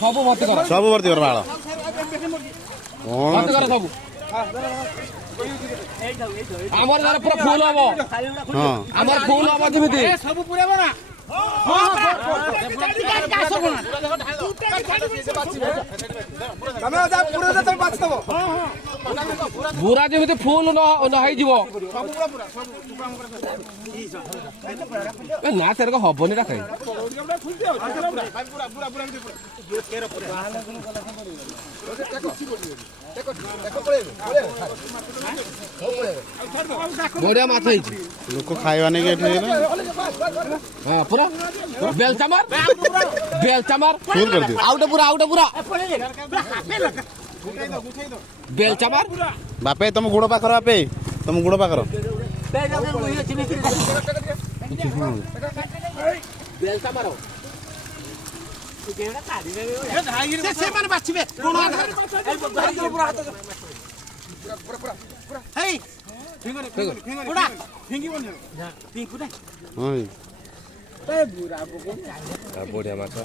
ସବୁ ଭର୍ତ୍ତି କର ବାଳ ଭର୍ତ୍ତି କର ସବୁ ଆମର ଯାର ପୁରା ଫୁଲ ହବ ଆମର ଫୁଲ ହବ ଯେମିତି ସବୁ ପୁରେଇବ ନା ବୁରା ଯେମିତି ଫୁଲ ନ ହେଇଯିବ ନା ସେରକ ହବନି ରାଖାଇ ବଢିଆ ମାଛ ହେଇଛି ଲୋକ ଖାଇବା ନେଇକି ଏଠି ହଁ ପୁରା ବେଲଚାମାର ଆଉଟେ ପୁରା ବେଲଚାମାର ବାପେ ତମ ଗୋଡ ପାଖର ବାପେ ତମ ଗୋଡ ପାଖର ବେଲଚାମାର ସେମାନେ ବାଛିବେ ବଢିଆ ମାଛ